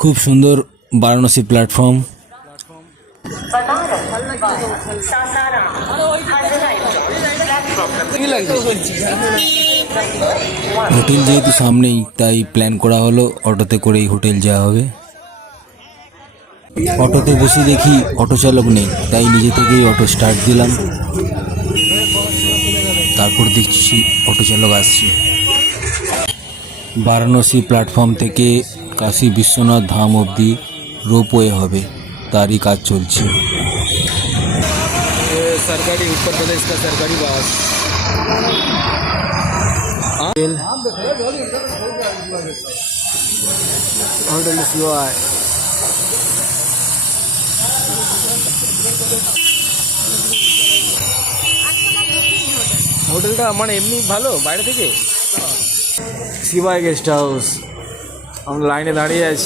খুব সুন্দর Varanasi platform. Hotel যেহেতু সামনেই, তাই প্ল্যান করা হলো অটোতে করেই হোটেল যাওয়া হবে। অটোতে বসে দেখি অটো চালক নেই, তাই নিজে থেকেই অটো স্টার্ট দিলাম। তারপর দেখছি অটো চালক আসছে। বারাণসী প্ল্যাটফর্ম থেকে কাশী বিশ্বনাথ ধাম অবধি রোপওয়ে হবে, তারই কাজ চলছে। सरकारी उत्तर प्रदेश का सरकारी बस होटल शिवाय। হোটেলটা মানে এমনি ভালো বাইরে থেকে। শিবায় গেস্ট হাউস, আমরা লাইনে দাঁড়িয়ে আছি।